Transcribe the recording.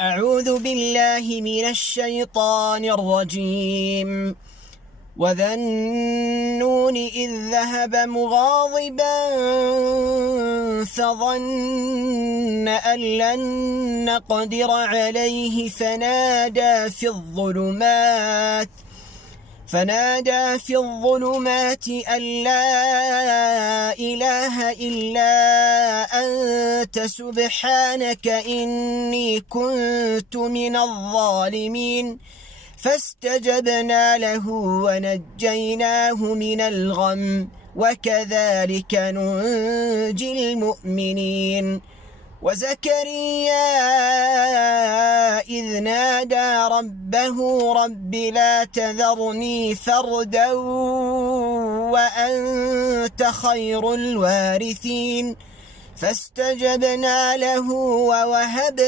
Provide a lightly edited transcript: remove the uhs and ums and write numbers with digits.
أعوذ بالله من الشيطان الرجيم. وذا النون إذ ذهب مغاضبا فظن أن لن نقدر عليه فنادى في الظلمات أن لا إله إلا أنت سبحانك إني كنت من الظالمين. فاستجبنا له ونجيناه من الغم وكذلك ننجي المؤمنين. وزكريا إذ نادى ربه رب لا تذرني فردا وأنت خير الوارثين. فاستجبنا له ووهبنا